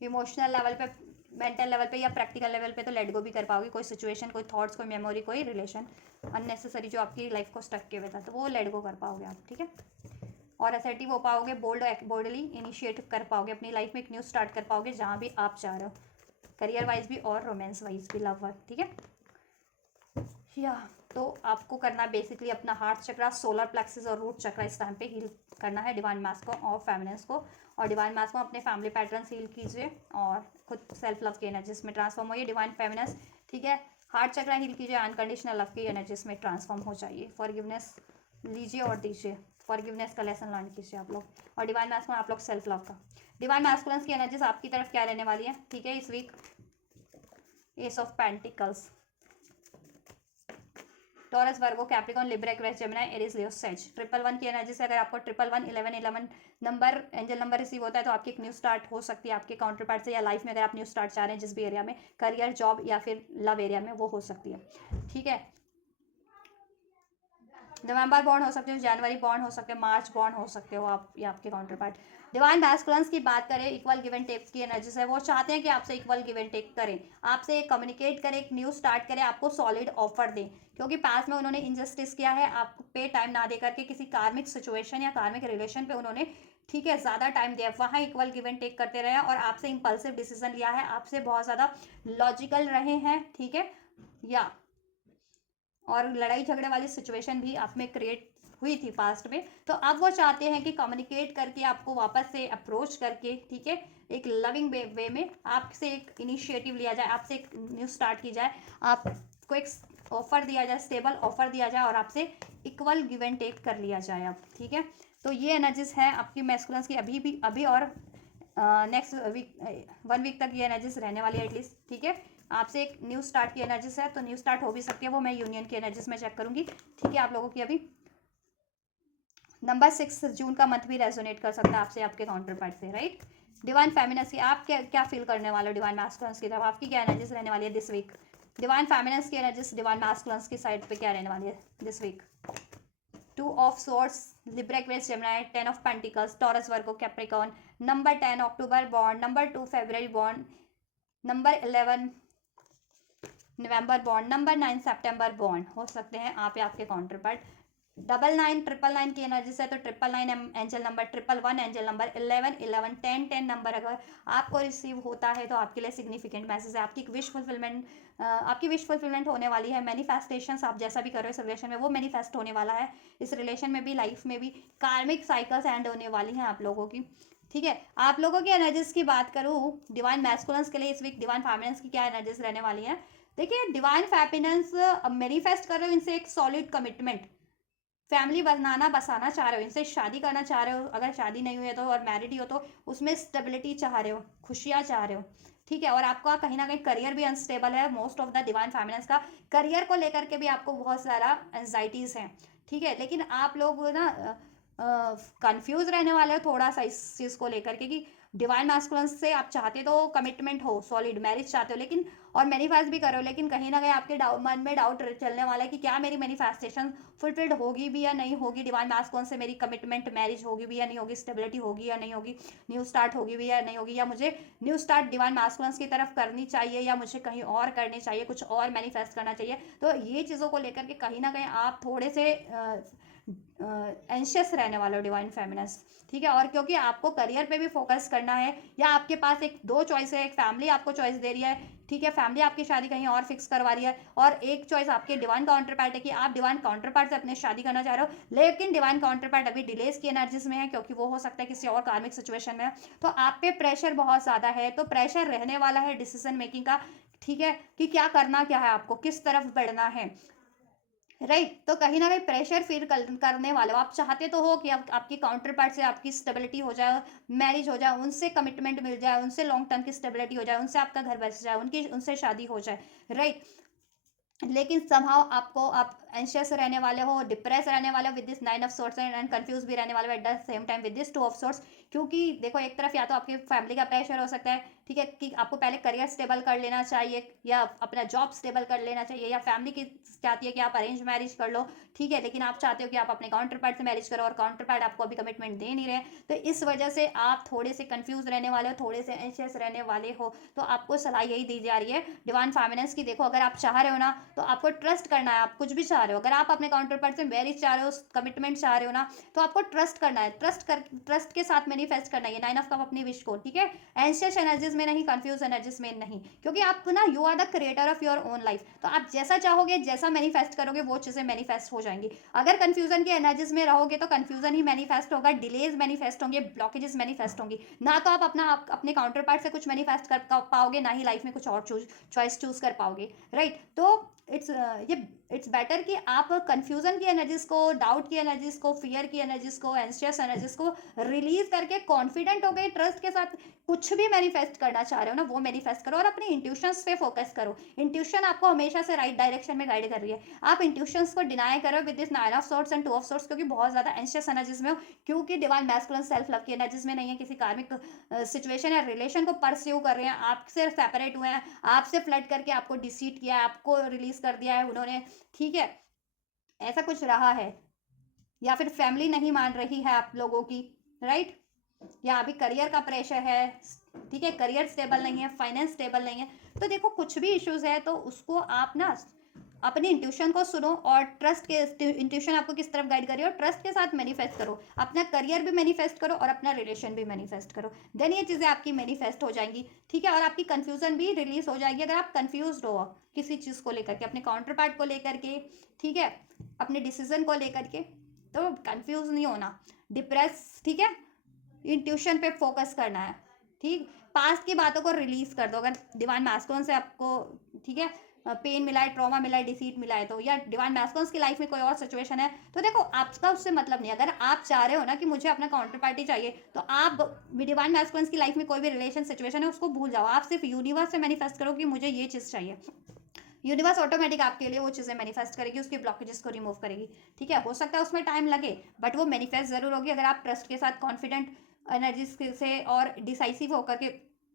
इमोशनल लेवल पे, मेंटल लेवल पे या प्रैक्टिकल लेवल पे, तो लेट गो भी कर पाओगे, कोई सिचुएशन, कोई थॉट्स, कोई मेमोरी, कोई रिलेशन अननेसेसरी जो आपकी लाइफ को स्टक किए हुए था, तो वो लेट गो कर पाओगे आप, ठीक है, और असर्टिव हो पाओगे, बोल्डली इनिशिएट कर पाओगे अपनी लाइफ में, एक न्यू स्टार्ट कर पाओगे जहाँ भी आप चाह रहे हो, करियर वाइज भी और रोमांस वाइज भी, लव वर्क, ठीक है, या तो आपको करना बेसिकली अपना हार्ट चक्रा, सोलर प्लेक्सिस और रूट चक्रा इस टाइम पे हील करना है, डिवाइन मास्क और फेमिनिन्स को। और डिवाइन मास्क को अपने फैमिली पैटर्न हील कीजिए और खुद सेल्फ लव की एनर्जीज में ट्रांसफॉर्म होइए। डिवाइन फेमिनिन्स, ठीक है, हार्ट चक्रा हील कीजिए, अनकंडीशनल लव की एनर्जीज में ट्रांसफॉर्म हो जाइए। फॉरगिवनेस लीजिए और दीजिए, फॉरगिवनेस का लेसन लर्न कीजिए आप लोग। और डिवाइन मास्क में आप लोग सेल्फ लव का, डिवाइन मास्कुलेंस की एनर्जीज आपकी तरफ क्या रहने वाली है, ठीक है, इस week. Ace of pentacles, Taurus, Virgo, Capricorn, Libra, Aquarius, Gemini, Aries, Leo, sage. 111 की एनर्जी से अगर आपको 111 11 11 नंबर एंजल नंबर रिसीव होता है तो आपकी एक न्यू स्टार्ट हो सकती है आपके काउंटर पार्ट से, या लाइफ में अगर आप न्यू स्टार्ट चाह रहे हैं जिस भी एरिया में, करियर, जॉब या फिर लव एरिया में, वो हो सकती है, ठीक है। नवंबर बॉन्ड हो सकते हो, जनवरी बॉन्ड हो सकते हो, मार्च बॉन्ड हो सकते हो आप या आपके काउंटर पार्ट। डिवाइन मैस्कुलेंस की बात करें, इक्वल गिव एंड टेक की एनर्जी से वो चाहते हैं कि आपसे इक्वल गिव एंड टेक करें, आपसे कम्युनिकेट करें, एक न्यू स्टार्ट करें, आपको सॉलिड ऑफर दें, क्योंकि पास में उन्होंने इनजस्टिस किया है, आप पे टाइम ना दे करके किसी कार्मिक सिचुएशन या कार्मिक रिलेशन पे उन्होंने, ठीक है, ज़्यादा टाइम दिया, वहाँ इक्वल गिव एंड टेक करते रहे और आपसे इंपल्सिव डिसीजन लिया है, आपसे बहुत ज़्यादा लॉजिकल रहे हैं, ठीक है, या और लड़ाई झगड़े वाली सिचुएशन भी आप में क्रिएट हुई थी पास्ट में, तो अब वो चाहते हैं कि कम्युनिकेट करके आपको वापस से अप्रोच करके, ठीक है, एक लविंग वे में आपसे एक इनिशिएटिव लिया जाए, आपसे एक न्यू स्टार्ट की जाए, आपको एक ऑफर दिया जाए, स्टेबल ऑफर दिया जाए और आपसे इक्वल गिव एंड टेक कर लिया जाए अब, ठीक है। तो ये एनर्जीज है आपकी मैस्कुलेंस की अभी और नेक्स्ट वीक 1 वीक तक ये एनर्जीज रहने वाली है एटलीस्ट, ठीक है। आपसे एक न्यू स्टार्ट की एनर्जीज है, तो न्यू स्टार्ट हो भी सकती है, वो मैं यूनियन की एनर्जीज में चेक करूंगी, ठीक है। आप लोगों की अभी नंबर 6 जून का मंथ भी रेजोनेट कर सकता है आपसे, आपके काउंटर पार्ट से, राइट। डिवाइन फेमिनिन्स की आप क्या फील करने वाले हो, डिवाइन मास्कुलेंस की तरफ आपकी क्या एनर्जीज रहने वाली है दिस वीक। डिवाइन फेमिनिन्स की एनर्जीज डिवाइन मास्कुलेंस की साइड पे क्या रहने वाली है this week. 2 of swords, Libra, Aquarius, Gemini, 10 of pentacles, Taurus, Virgo, Capricorn, number 10 October born, number 2 फरवरी बॉर्न, नंबर 11 नवंबर बॉन्ड, नंबर 9 सितंबर बॉन्ड हो सकते हैं आप या आपके काउंटर पार्ट। 99 की एनर्जी से तो 999 angel number, 111 angel number, 11 11 10 10 number अगर आपको रिसीव होता है तो आपके लिए सिग्निफिकेंट मैसेज है, आपकी विश फुलफिलमेंट होने वाली है। मैनिफेस्टेशंस आप जैसा भी कर रहे हो इस रिलेशन में वो मैनिफेस्ट होने वाला है, इस रिलेशन में भी, लाइफ में भी कार्मिक साइकिल्स एंड होने वाली हैं आप लोगों की, ठीक है। आप लोगों की एनर्जीज की बात करूँ डिवाइन मैस्कुलेंस के लिए इस वीक, डिवाइन फेमिनिन्स की क्या एनर्जीज रहने वाली है, देखिए। डिवाइन फेमिनिन्स मैनिफेस्ट कर रहे हो इनसे एक सॉलिड कमिटमेंट, फैमिली बनाना बसाना चाह रहे हो, इनसे शादी करना चाह रहे हो, अगर शादी नहीं हुई है तो, और मैरिड ही हो तो उसमें स्टेबिलिटी चाह रहे हो, खुशियाँ चाह रहे हो, ठीक है। और आपका कहीं ना कहीं करियर भी अनस्टेबल है, most of the divine feminines का करियर को लेकर के भी आपको बहुत सारा एंजाइटीज़ हैं, ठीक है। लेकिन आप लोग ना कंफ्यूज रहने वाले हो थोड़ा सा इस चीज़ को लेकर के कि डिवाइन मास्कुलेंस से आप चाहते तो कमिटमेंट हो, सॉलिड मैरिज चाहते हो, लेकिन और मैनिफेस्ट भी करो, लेकिन कहीं ना कहीं आपके मन में डाउट चलने वाला है कि क्या मेरी मैनिफेस्टेशन फुलफिल्ड होगी भी या नहीं होगी, डिवाइन मास्कुलेंस से मेरी कमिटमेंट मैरिज होगी भी या नहीं होगी, स्टेबिलिटी होगी या नहीं होगी, न्यू स्टार्ट होगी भी या नहीं होगी, या मुझे न्यू स्टार्ट डिवाइन मास्कुलेंस की तरफ करनी चाहिए या मुझे कहीं और करनी चाहिए, कुछ और मैनिफेस्ट करना चाहिए। तो ये चीज़ों को लेकर के कहीं ना कहीं आप थोड़े से एंशियस रहने वाले हो डिवाइन फेमिनिन्स, ठीक है। और क्योंकि आपको करियर पे भी फोकस करना है, या आपके पास एक दो चॉइस है, एक फैमिली आपको चॉइस दे रही है, ठीक है, फैमिली आपकी शादी कहीं और फिक्स करवा रही है, और एक चॉइस आपके डिवाइन काउंटर पार्ट है कि आप डिवाइन काउंटर पार्ट से अपने शादी करना चाह रहे हो, लेकिन डिवाइन काउंटर पार्ट अभी डिलेस की एनर्जीज में है, क्योंकि वो हो सकता है किसी और कार्मिक सिचुएशन में है, तो आप पे प्रेशर बहुत ज़्यादा है, तो प्रेशर रहने वाला है डिसीजन मेकिंग का, ठीक है, कि क्या करना क्या है, आपको किस तरफ बढ़ना है, राइट। तो कहीं ना कहीं प्रेशर फील करने वाले हो, आप चाहते तो हो कि आपकी काउंटर पार्ट से आपकी स्टेबिलिटी हो जाए, मैरिज हो जाए, उनसे कमिटमेंट मिल जाए, उनसे लॉन्ग टर्म की स्टेबिलिटी हो जाए, उनसे आपका घर बस जाए, उनसे शादी हो जाए, राइट। लेकिन समहाउ आपको आप एंशियस रहने वाले हो, डिप्रेस रहने वाले हो with this 9 of sorts, and confuse भी रहने वाले हो at the same time with this 2 of sorts, क्योंकि देखो एक तरफ या तो आपकी फैमिली का प्रेशर हो सकता है, ठीक है, कि आपको पहले करियर स्टेबल कर लेना चाहिए या अपना जॉब स्टेबल कर लेना चाहिए, या फैमिली की चाहती है कि आप अरेंज मैरिज कर लो, ठीक है, लेकिन आप चाहते हो कि आप अपने काउंटर पार्ट से मैरिज करो और काउंटर पार्ट आपको अभी कमिटमेंट दे नहीं रहे, तो इस वजह से आप थोड़े से कंफ्यूज रहने वाले हो, थोड़े से एंशियस रहने वाले हो। तो आपको सलाह यही दी जा रही है डिवाइन फेमिनिन्स की, देखो अगर आप चाह रहे हो ना तो आपको ट्रस्ट करना है, आप कुछ भी चाह रहे हो, अगर आप अपने काउंटर पार्ट से मैरिज चाह रहे हो, कमिटमेंट चाह रहे हो ना, तो आपको ट्रस्ट करना है, ट्रस्ट के साथ मैनिफेस्ट करना है 9 ऑफ कप अपनी विश को, ठीक है। एंशियस एनर्जीज में नहीं, कंफ्यूज एनर्जीज में नहीं, क्योंकि आप ना you are the creator of your own life. तो आप जैसा चाहोगे, जैसा मैनिफेस्ट करोगे, वो चीज़ें मैनिफेस्ट हो जाएंगी। अगर कंफ्यूजन की एनर्जीज में रहोगे तो कंफ्यूजन ही मैनिफेस्ट होगा, डिलेज मैनिफेस्ट होंगे, ब्लॉकेजेस मैनिफेस्ट होंगी। ना तो आप अपने काउंटर पार्ट से कुछ मैनिफेस्ट कर पाओगे, ना ही लाइफ में कुछ और चॉइस चूज कर पाओगे, राइट। तो इट्स बेटर कि आप कंफ्यूजन की एनर्जीज को, डाउट की एनर्जीज को, फियर की एनर्जीज को, एंशियस एनर्जीज को रिलीज करके कॉन्फिडेंट हो गए, ट्रस्ट के साथ कुछ भी मैनिफेस्ट करना चाह रहे हो ना, वो मैनिफेस्ट करो और अपने इंट्यूशंस पे फोकस करो। इंट्यूशन आपको हमेशा से राइट डायरेक्शन में गाइड कर रही है। आप इंट्यूशंस को डिनाई करो with this 9 of swords and 2 of swords, क्योंकि बहुत ज्यादा एंशियस एनर्जीज में हो, क्योंकि डिवाइन मैस्कुलिन सेल्फ लव की एनर्जीज में नहीं है, किसी कार्मिक सिचुएशन या रिलेशन को परस्यू कर रहे हैं, आपसे सेपरेट हुए हैं, आपसे फ्लर्ट करके आपको डिसीट किया है, आपको रिलीज कर दिया है उन्होंने, ठीक है, ऐसा कुछ रहा है। या फिर फैमिली नहीं मान रही है आप लोगों की, राइट। या अभी करियर का प्रेशर है, ठीक है, करियर स्टेबल नहीं है, फाइनेंस स्टेबल नहीं है। तो देखो कुछ भी इश्यूज है तो उसको आप ना अपनी इंट्यूशन को सुनो और ट्रस्ट के, इंट्यूशन आपको किस तरफ गाइड कर रही है, और ट्रस्ट के साथ मैनिफेस्ट करो, अपना करियर भी मैनिफेस्ट करो और अपना रिलेशन भी मैनिफेस्ट करो। देन ये चीज़ें आपकी मैनिफेस्ट हो जाएंगी, ठीक है। और आपकी कंफ्यूजन भी रिलीज हो जाएगी। अगर आप कंफ्यूज हो किसी चीज़ को लेकर के, अपने काउंटर पार्ट को लेकर के, ठीक है, अपने डिसीजन को लेकर के, तो कंफ्यूज नहीं होना, डिप्रेस, ठीक है, इंट्यूशन पे फोकस करना है, ठीक। पास्ट की बातों को रिलीज कर दो। अगर डिवाइन मैस्कुलिन से आपको, ठीक है, पेन मिला है, ट्रॉमा मिला है, डिसीट मिला है, तो या डिवाइन मैस्कुलिन की लाइफ में कोई और सिचुएशन है, तो देखो आपका उससे मतलब नहीं। अगर आप चाह रहे हो ना कि मुझे अपना काउंटर पार्टी चाहिए, तो आप डिवाइन मैस्कुलिन की लाइफ में कोई भी रिलेशन सिचुएशन है उसको भूल जाओ। आप सिर्फ यूनिवर्स से मैनिफेस्ट करो कि मुझे ये चीज़ चाहिए, यूनिवर्स ऑटोमेटिक आपके लिए वो चीज़ें मैनिफेस्ट करेगी, उसके ब्लॉकेजेस को रिमूव करेगी, ठीक है। हो सकता है उसमें टाइम लगे, बट वो मैनिफेस्ट जरूर होगी अगर आप ट्रस्ट के साथ, कॉन्फिडेंट एनर्जी से और डिसाइसिव होकर के,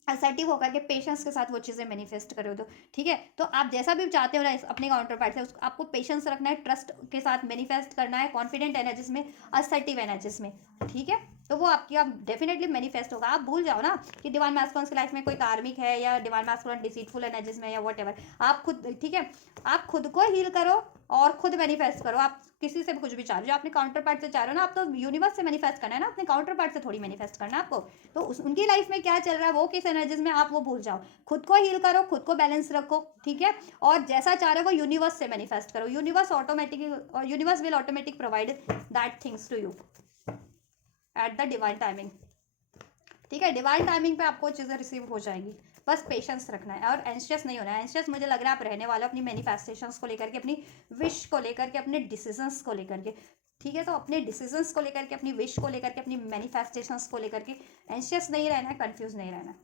असर्टिव होकर के, पेशेंस के साथ वो चीज़ें मैनिफेस्ट करो, तो ठीक है। तो आप जैसा भी चाहते हो ना अपने काउंटर पार्ट से, आपको पेशेंस रखना है, ट्रस्ट के साथ मैनिफेस्ट करना है, कॉन्फिडेंट एनर्जीज में, असर्टिव एनर्जीज में, ठीक है। तो वो आपकी आप डेफिनेटली मैनिफेस्ट होगा। आप भूल जाओ ना कि डिवाइन मैस्कुलिन की लाइफ में कोई कार्मिक है या डिवाइन मैस्कुलिन डिसीटफुल एनर्जीज में या व्हाटएवर। आप खुद, ठीक है, आप खुद को हील करो और खुद मैनिफेस्ट करो। आप किसी से भी कुछ भी चाह रहे हो, जो अपने काउंटर पार्ट से चाह रहे हो ना, आप तो यूनिवर्स से मैनिफेस्ट करना है ना, अपने काउंटर पार्ट से थोड़ी मैनिफेस्ट करना है आपको। तो उनकी लाइफ में क्या चल रहा है, वो किस एनर्जीज में, आप वो भूल जाओ। खुद को हील करो, खुद को बैलेंस रखो, ठीक है। और जैसा चाह रहे हो वो यूनिवर्स से मैनिफेस्ट करो। Universe will automatic provide that things to you at the divine timing, ठीक है। डिवाइन टाइमिंग पे आपको चीज़ें रिसीव हो जाएंगी, बस पेशेंस रखना है और एंशियस नहीं होना है। एंशियस मुझे लग रहा है आप रहने वाले अपनी मैनिफेस्टेशंस को लेकर के, अपनी विश को लेकर के, अपने डिसीजंस को लेकर के, ठीक है। तो अपने डिसीजंस को लेकर के, अपनी विश को लेकर के, अपनी मैनिफेस्टेशंस को लेकर के एंशियस नहीं रहना है, कंफ्यूज नहीं रहना है।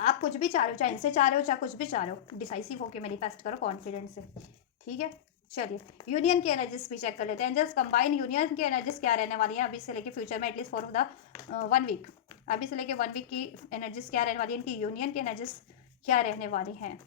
आप कुछ भी चाह रहे हो, चाहे इनसे चाह रहे हो, चाहे कुछ भी चाह रहे हो, डिसाइसिव होकर मैनिफेस्ट करो कॉन्फिडेंस से, ठीक है। चलिए यूनियन की एनर्जीज भी चेक कर लेते हैं। जस्ट कंबाइन यूनियन की एनर्जीज क्या रहने वाली है अभी से लेके फ्यूचर में, एटलीस्ट फॉर द 1 वीक। अभी से लेके 1 वीक की एनर्जीज क्या रहने वाली है, इनकी यूनियन की एनर्जीज क्या रहने वाली हैं।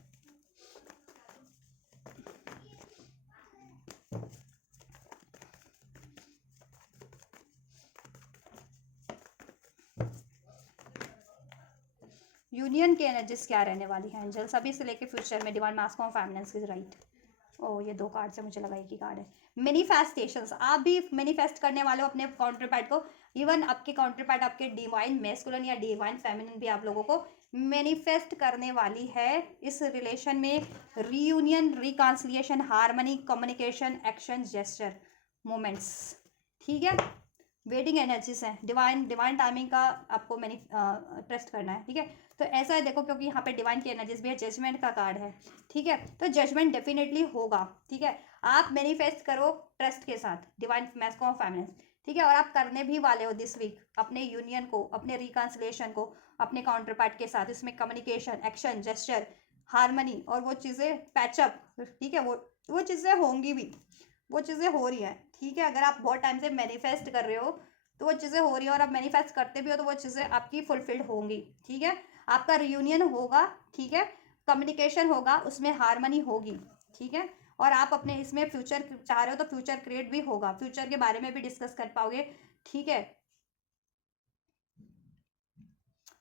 यूनियन की एनर्जीज क्या रहने वाली है एंजल्स अभी से लेके फ्यूचर में। Divine mask of feminines is right. ओ ये 2 कार्ड से मुझे लगा एक ही कार्ड है। मैनिफेस्टेशंस, आप भी मैनिफेस्ट करने वाले हो अपने काउंटर पार्ट को। इवन आपके काउंटर पार्ट, आपके डिवाइन मैस्कुलिन या डिवाइन फेमिनिन भी आप लोगों को मैनिफेस्ट करने वाली है इस रिलेशन में। Reunion, reconciliation, harmony, communication, action, gesture, moments, ठीक है। वेडिंग एनर्जीज हैं, डिवाइन टाइमिंग का आपको मैनी ट्रस्ट करना है, ठीक है। तो ऐसा है देखो, क्योंकि यहाँ पे डिवाइन की एनर्जीज भी है, जजमेंट का कार्ड है, ठीक है। तो जजमेंट डेफिनेटली होगा, ठीक है। आप मैनिफेस्ट करो ट्रस्ट के साथ, डिवाइन मैस्क ऑफ फेमिनिन, ठीक है। और आप करने भी वाले हो दिस वीक अपने यूनियन को, अपने रिकॉन्सिलिएशन को अपने काउंटर पार्ट के साथ। इसमें कम्युनिकेशन, एक्शन, जेस्चर, हार्मनी और वो चीज़ें पैचअप, ठीक है। वो चीज़ें होंगी भी, वो चीज़ें हो रही हैं, ठीक है। अगर आप बहुत टाइम से मैनिफेस्ट कर रहे हो तो वो चीज़ें हो रही हैं, और आप मैनिफेस्ट करते भी हो तो वो चीज़ें आपकी फुलफिल्ड होंगी, ठीक है। आपका रियूनियन होगा, ठीक है। कम्युनिकेशन होगा, उसमें हार्मनी होगी, ठीक है। और आप अपने इसमें फ्यूचर चाह रहे हो तो फ्यूचर क्रिएट भी होगा, फ्यूचर के बारे में भी डिस्कस कर पाओगे, ठीक है।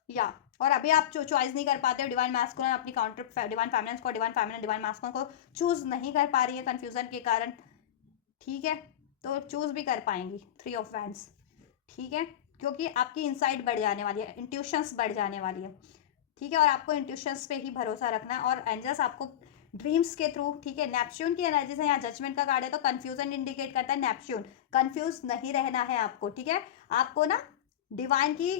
या और अभी आप चॉइस नहीं कर पाते हो, डिवाइन मैस्कुलिन अपनी काउंटर डिवाइन फेमिनिन को, डिवाइन फेमिनिन डिवाइन मैस्कुलिन को चूज नहीं कर पा रही है कंफ्यूजन के कारण, ठीक है। तो चूज भी कर पाएंगी 3 ऑफ वैंड्स, ठीक है। क्योंकि आपकी इंसाइट बढ़ जाने वाली है, इंट्यूशंस बढ़ जाने वाली है, ठीक है। और आपको इंट्यूशंस पे ही भरोसा रखना है। और एंजल्स आपको ड्रीम्स के थ्रू, ठीक है, नेपच्यून की एनर्जी से, यहाँ जजमेंट का कार्ड है तो कंफ्यूजन इंडिकेट करता है। नेपच्यून, कंफ्यूज नहीं रहना है आपको, ठीक है। आपको ना डिवाइन की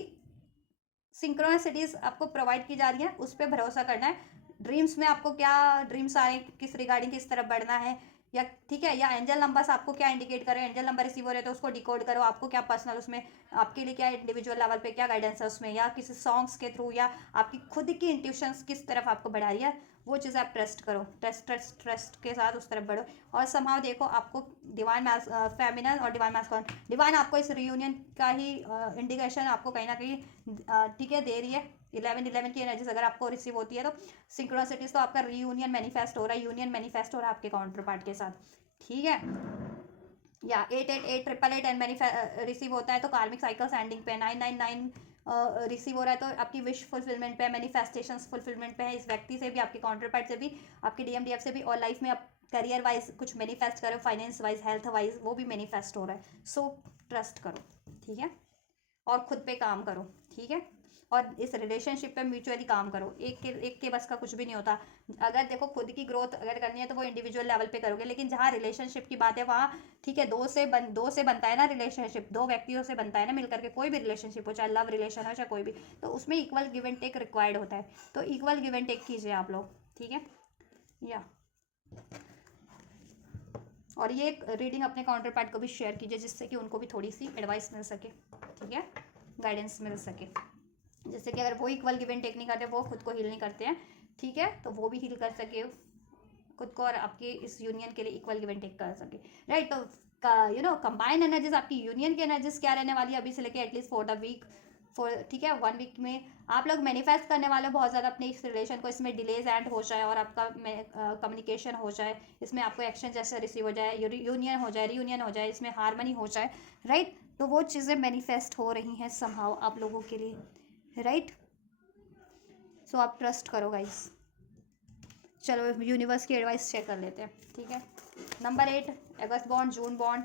सिंक्रोनिसिटीज आपको प्रोवाइड की जा रही है, उस पर भरोसा करना है। ड्रीम्स में आपको क्या ड्रीम्स आ रहे हैं, किस रिगार्डिंग किस तरफ बढ़ना है, या ठीक है, या एंजल नंबर्स आपको क्या इंडिकेट करें, एंजल नंबर रिसीव हो रहे तो उसको डिकोड करो, आपको क्या पर्सनल उसमें आपके लिए क्या इंडिविजुअल लेवल पे क्या गाइडेंस है उसमें, या किसी सॉन्ग्स के थ्रू, या आपकी खुद की इंट्यूशंस किस तरफ आपको बढ़ा रही है, वो चीज़ आप ट्रस्ट करो, ट्रस्ट के साथ उस तरफ बढ़ो। और समहाउ देखो आपको डिवाइन मैस फेमिनन और डिवाइन मैस्कुलिन, डिवाइन आपको इस रियूनियन का ही इंडिकेशन आपको कहीं ना कहीं ठीक है दे रही है। 11 की एनर्जीज अगर आपको रिसीव होती है तो सिंक्रोनिसिटीज, तो आपका रीयूनियन मैनिफेस्ट हो रहा है, यूनियन मैनिफेस्ट हो रहा है आपके काउंटर पार्ट के साथ, ठीक है। या 888 एंड रिसीव होता है तो कार्मिक साइकिल्स एंडिंग पे, 999 रिसीव हो रहा है तो आपकी विश फुलफिलमेंट पे, मैनिफेस्टेशंस फुलफिलमेंट पे है। इस व्यक्ति से भी, आपके काउंटर पार्ट से भी, आपके DMDF से भी, और लाइफ में आप करियर वाइज कुछ मैनिफेस्ट करो, फाइनेंस वाइज, हेल्थ वाइज, वो भी मैनिफेस्ट हो रहा है। सो ट्रस्ट करो, ठीक है, और खुद पे काम करो, ठीक है। और इस रिलेशनशिप पे म्यूचुअली काम करो, एक के बस का कुछ भी नहीं होता। अगर देखो खुद की ग्रोथ अगर करनी है तो वो इंडिविजुअल लेवल पे करोगे, लेकिन जहाँ रिलेशनशिप की बात है वहाँ, ठीक है, दो से बनता है ना रिलेशनशिप, दो व्यक्तियों से बनता है ना मिलकर के, कोई भी रिलेशनशिप हो, चाहे लव रिलेशन हो चाहे कोई भी, तो उसमें equal give and take required होता है। तो इक्वल गिव एंड टेक कीजिए आप लोग, ठीक है। या और ये रीडिंग अपने काउंटर पार्ट को भी शेयर कीजिए, जिससे कि उनको भी थोड़ी सी एडवाइस मिल सके, ठीक है, गाइडेंस मिल सके। जैसे कि अगर वो इक्वल गिव एंड टेक नहीं करते, वो खुद को हील नहीं करते हैं, ठीक है, तो वो भी हील कर सके खुद को और आपके इस यूनियन के लिए इक्वल गिव एंड टेक कर सके, राइट। तो कंबाइंड एनर्जीज आपकी यूनियन की एनर्जीज क्या रहने वाली है अभी से लेके एटलीस्ट फॉर द वीक, ठीक है, 1 वीक में आप लोग मैनिफेस्ट करने वाले बहुत ज़्यादा अपने इस रिलेशन को, इसमें डिलेज एंड हो जाए और आपका कम्युनिकेशन हो जाए, इसमें आपको एक्शन जैसे रिसीव हो जाए, यूनियन हो जाए, रीयूनियन हो जाए, इसमें हारमनी हो जाए, राइट। तो वो चीज़ें मैनिफेस्ट हो रही हैं समहाउ आप लोगों के लिए, राइट। सो आप ट्रस्ट करो गाइस। चलो यूनिवर्स की एडवाइस चेक कर लेते हैं, ठीक है। नंबर 8 अगस्त बॉन्ड, जून बॉन्ड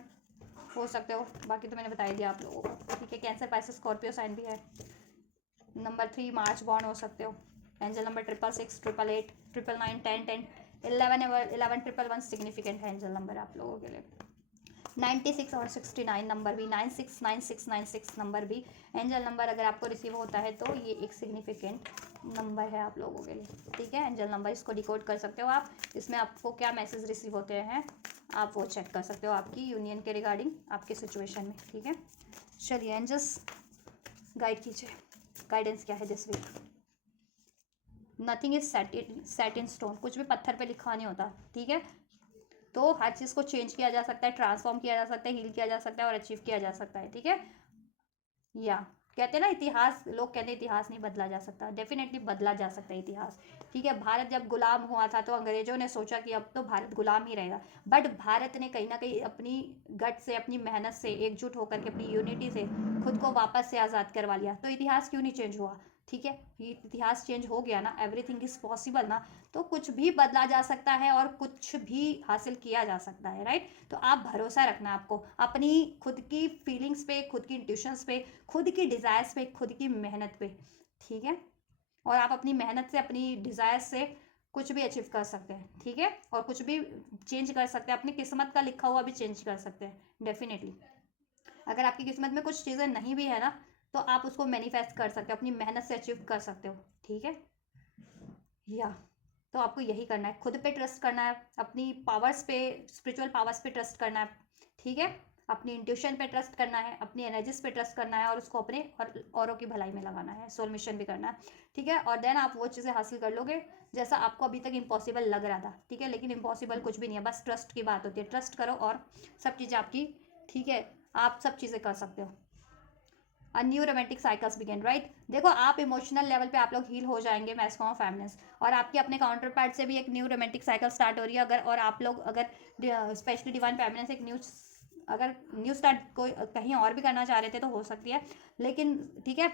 हो सकते हो, बाकी तो मैंने बता ही दिया आप लोगों को, ठीक है। कैंसर, पाइसेस, स्कॉर्पियो साइन भी है। नंबर 3 मार्च बॉन्ड हो सकते हो। एंजल नंबर 666, 888, 999, 10 10, 11 11 सिग्निफिकेंट है एंजल नंबर आप लोगों के लिए। 96 और 69 नंबर भी, 969696 नंबर भी एंजल नंबर अगर आपको रिसीव होता है तो ये एक सिग्निफिकेंट नंबर है आप लोगों के लिए, ठीक है। एंजल नंबर इसको डिकोड कर सकते हो आप, इसमें आपको क्या मैसेज रिसीव होते हैं आप वो चेक कर सकते हो आपकी यूनियन के रिगार्डिंग आपके सिचुएशन में, ठीक है। चलिए एंजल्स गाइड कीजिए, गाइडेंस क्या है this week. Nothing is set in stone, कुछ भी पत्थर पे लिखा नहीं होता, ठीक है। तो हर चीज़ को चेंज किया जा सकता है, ट्रांसफॉर्म किया जा सकता है, हील किया जा सकता है और अचीव किया जा सकता है, ठीक है। या कहते हैं ना इतिहास, लोग कहते हैं इतिहास नहीं बदला जा सकता, डेफिनेटली बदला जा सकता है इतिहास, ठीक है। भारत जब गुलाम हुआ था तो अंग्रेजों ने सोचा कि अब तो भारत गुलाम ही रहेगा, बट भारत ने कहीं ना कहीं अपनी गट से, अपनी मेहनत से, एकजुट होकर के, अपनी यूनिटी से खुद को वापस से आज़ाद करवा लिया। तो इतिहास क्यों नहीं चेंज हुआ, ठीक है। ये इतिहास चेंज हो गया ना, एवरीथिंग इज पॉसिबल ना, तो कुछ भी बदला जा सकता है और कुछ भी हासिल किया जा सकता है, राइट। तो आप भरोसा रखना आपको अपनी खुद की फीलिंग्स पे, खुद की इंट्यूशंस पे, खुद की डिज़ायर्स पे, खुद की मेहनत पे, ठीक है। और आप अपनी मेहनत से, अपनी डिज़ायर्स से कुछ भी अचीव कर सकते हैं, ठीक है। और कुछ भी चेंज कर सकते हैं, अपनी किस्मत का लिखा हुआ भी चेंज कर सकते हैं डेफिनेटली। अगर आपकी किस्मत में कुछ चीज़ें नहीं भी है ना तो आप उसको मैनिफेस्ट कर सकते हो, अपनी मेहनत से अचीव कर सकते हो, ठीक है। या तो आपको यही करना है, खुद पे ट्रस्ट करना है, अपनी पावर्स पे, स्पिरिचुअल पावर्स पे ट्रस्ट करना है, ठीक है। अपनी इंट्यूशन पे ट्रस्ट करना है, अपनी एनर्जीज पे ट्रस्ट करना है और उसको अपने और औरों की भलाई में लगाना है, सोल मिशन भी करना है, ठीक है। और देन आप वो चीज़ें हासिल कर लोगे जैसा आपको अभी तक इम्पॉसिबल लग रहा था, ठीक है। लेकिन इम्पॉसिबल कुछ भी नहीं है, बस ट्रस्ट की बात होती है, ट्रस्ट करो और सब चीज़ें आपकी, ठीक है, आप सब चीज़ें कर सकते हो। A new romantic cycles begin, right. देखो आप इमोशनल लेवल पे आप लोग हील हो जाएंगे मैस्कॉम फेमिनिस्ट, और आपके अपने काउंटर पार्ट से भी एक न्यू रोमांटिक साइकिल स्टार्ट हो रही है। अगर और आप लोग अगर स्पेशली डिवाइन फेमिनिस्ट एक न्यू, अगर न्यू स्टार्ट कोई कहीं और भी करना चाह रहे थे तो हो सकती है, लेकिन ठीक है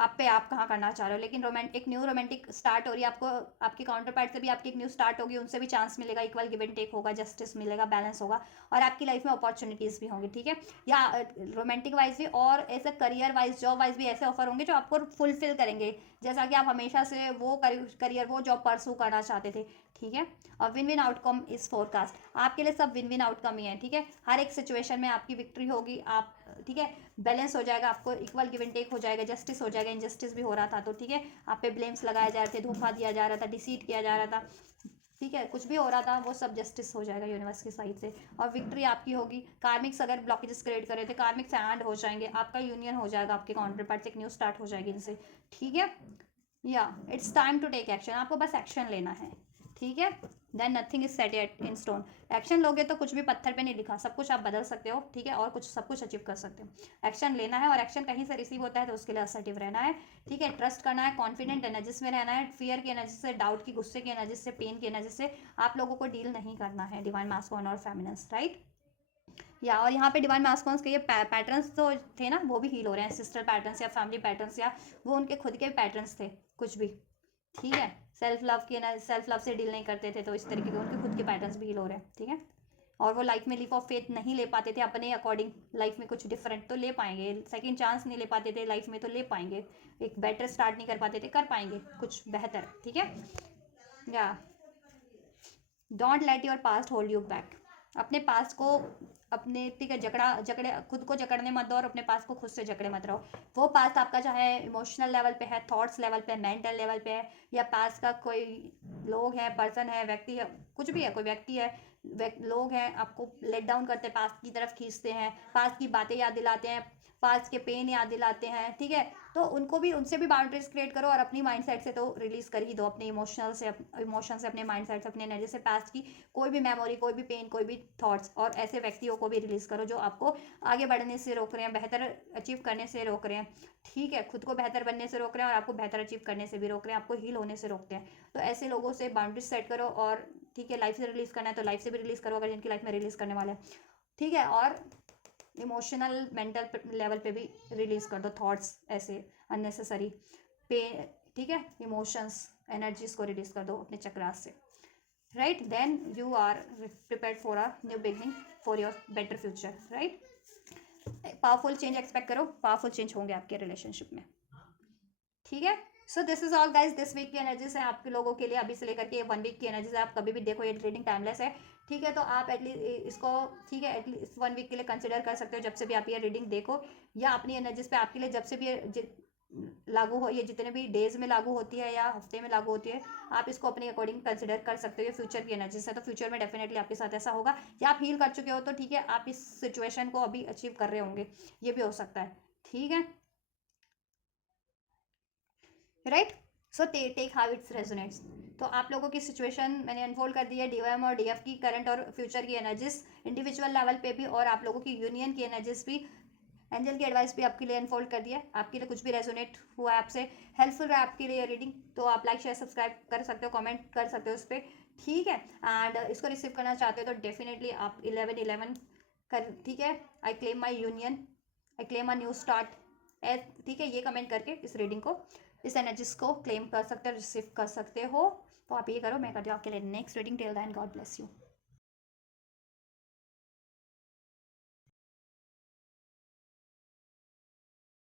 आप पे आप कहाँ करना चाह रहे हो। लेकिन रोमांटिक न्यू रोमांटिक स्टार्ट हो रही है आपको, आपके काउंटर पार्ट से भी आपकी एक न्यू स्टार्ट होगी, उनसे भी चांस मिलेगा, इक्वल गिव एंड टेक होगा, जस्टिस मिलेगा, बैलेंस होगा, और आपकी लाइफ में अपॉर्चुनिटीज़ भी होंगी, ठीक है। या रोमांटिक वाइज भी और ऐसे करियर वाइज जॉब वाइज भी ऐसे ऑफर होंगे जो आपको फुलफिल करेंगे, जैसा कि आप हमेशा से वो करियर वो जॉब परसू करना चाहते थे, ठीक है। और win win outcome is forecast, आपके लिए सब विन विन आउटकम ही है, ठीक है। हर एक सिचुएशन में आपकी विक्ट्री होगी, आप, ठीक है, बैलेंस हो जाएगा, आपको इक्वल गिव एंड टेक हो जाएगा, जस्टिस हो जाएगा, इनजस्टिस भी हो रहा था तो ठीक है, आप पे ब्लेम्स लगाए जा रहे थे, धोखा दिया जा रहा था, डिसीट किया जा रहा था, ठीक है, कुछ भी हो रहा था वो सब जस्टिस हो जाएगा यूनिवर्स की साइड से, और विक्ट्री आपकी होगी। कार्मिक्स अगर ब्लॉकेजेस क्रिएट करे थे, कार्मिक्स एंड हो जाएंगे, आपका यूनियन हो जाएगा, आपके काउंटर पार्ट से एक न्यू स्टार्ट हो जाएगी इनसे, ठीक है। या it's time to take action, आपको बस एक्शन लेना है, ठीक है। Then nothing is set at in stone, action लोगे तो कुछ भी पत्थर पे नहीं लिखा, सब कुछ आप बदल सकते हो, ठीक है, और कुछ सब कुछ अचीव कर सकते हो। एक्शन लेना है, और एक्शन कहीं से रिसीव होता है तो उसके लिए असर्टिव रहना है, ठीक है। ट्रस्ट करना है, कॉन्फिडेंट एनर्जीज में रहना है, फियर की एनर्जी से, डाउट की, गुस्से की एनर्जी से, पेन की एनर्जी से आप लोगों को डील नहीं करना है, डिवाइन मास्कुलिन और फेमिनिन्स, राइट। या और यहाँ पे डिवाइन मास्कुलिन्स के ये पैटर्न्स तो थे ना, वो भी हील हो रहे हैं, सिस्टर पैटर्न्स या फैमिली पैटर्न्स, या वो उनके खुद के पैटर्न्स थे कुछ भी, ठीक है। सेल्फ लव से डील नहीं करते थे तो इस तरीके के उनके खुद के पैटर्न्स भी हील हो रहे हैं, ठीक है। और वो लाइफ में लीप ऑफ फेथ नहीं ले पाते थे अपने अकॉर्डिंग, लाइफ में कुछ डिफरेंट तो ले पाएंगे, सेकंड चांस नहीं ले पाते थे लाइफ में तो ले पाएंगे, एक बेटर स्टार्ट नहीं कर पाते थे, कर पाएंगे कुछ बेहतर, ठीक है। या don't let your past hold you back, अपने पास्ट को अपने, ठीक है, जकड़े खुद को जकड़ने मत दो, और अपने पास्ट को खुद से जकड़े मत रहो। वो पास्ट आपका चाहे इमोशनल लेवल पे है, थॉट्स लेवल पे, मेंटल लेवल पे है, या पास्ट का कोई लोग है, पर्सन है, व्यक्ति है, कुछ भी है, कोई व्यक्ति है, लोग हैं, आपको लेट डाउन करते हैं, पास्ट की तरफ खींचते हैं, पास्ट की बातें याद दिलाते हैं, पास्ट के पेन याद दिलाते हैं, ठीक है। तो उनको भी, उनसे भी बाउंड्रीज क्रिएट करो, और अपनी माइंड सेट से तो रिलीज कर ही दो, अपने इमोशन से, अपने माइंड सेट से, अपने एनर्जी से, पास्ट की कोई भी मेमोरी, कोई भी पेन, कोई भी थॉट्स, और ऐसे व्यक्तियों को भी रिलीज करो जो आपको आगे बढ़ने से रोक रहे हैं, बेहतर अचीव करने से रोक रहे हैं, ठीक है, खुद को बेहतर बनने से रोक रहे हैं, और आपको बेहतर अचीव करने से भी रोक रहे हैं, आपको हील होने से रोकते हैं। तो ऐसे लोगों से बाउंड्रीज सेट करो, और ठीक है, लाइफ से रिलीज करना है तो लाइफ से भी रिलीज करो, अगर जिनकी लाइफ में रिलीज करने वाले हैं, ठीक है। और इमोशनल मेंटल लेवल पे भी रिलीज कर दो थॉट्स, ऐसे अननेसेसरी पे, ठीक है, इमोशंस, एनर्जीज को रिलीज कर दो अपने चक्रास से, right. Then you are prepared for a new beginning, for your better future, right. Powerful change expect करो, पावरफुल चेंज होंगे आपके रिलेशनशिप में, ठीक है। So this is all guys, this week की एनर्जीज है आपके लोगों के लिए, अभी से लेकर के 1 वीक की एनर्जीज है, आप कभी भी देखो, ये रीडिंग टाइमलेस है, ठीक है। तो आप एटलीस्ट इसको, ठीक है, एटलीस्ट 1 वीक के लिए कंसिडर कर सकते हो, जब से भी आप ये रीडिंग देखो, या अपनी एनर्जीज पे आपके लिए जब से भी लागू हो, ये जितने भी डेज में लागू होती है या हफ्ते में लागू होती है, आप इसको अपने अकॉर्डिंग कंसिडर कर सकते हो, ये फ्यूचर की एनर्जीज है, तो फ्यूचर में डेफिनेटली आपके साथ ऐसा होगा, या आप हील कर चुके हो तो ठीक है, आप इस सिचुएशन को अभी अचीव कर रहे होंगे, ये भी हो सकता है, ठीक है, right. So take how it's resonates. तो आप लोगों की सिचुएशन मैंने अनफोल्ड कर दी है, डीओएम और डीएफ की करंट और फ्यूचर की एनर्जीज, इंडिविजुअल लेवल पे भी, और आप लोगों की यूनियन की एनर्जीज भी, एंजल की एडवाइस भी आपके लिए अनफोल्ड कर दिया है। आपके लिए कुछ भी रेजोनेट हुआ आपसे, हेल्पफुल रहा आपके लिए रीडिंग, तो आप लाइक शेयर सब्सक्राइब कर सकते हो, कमेंट कर सकते हो उस पर, ठीक है। एंड इसको रिसीव करना चाहते हो तो डेफिनेटली आप 11/11 कर, ठीक है। I claim my union, I claim a new start, ठीक है, ये कमेंट करके इस रीडिंग को, इस एनर्जीज को क्लेम कर सकते हो, रिसीव कर सकते हो। तो आप ये करो, मैं करती हूँ आपके लिए next reading. Till then God bless you.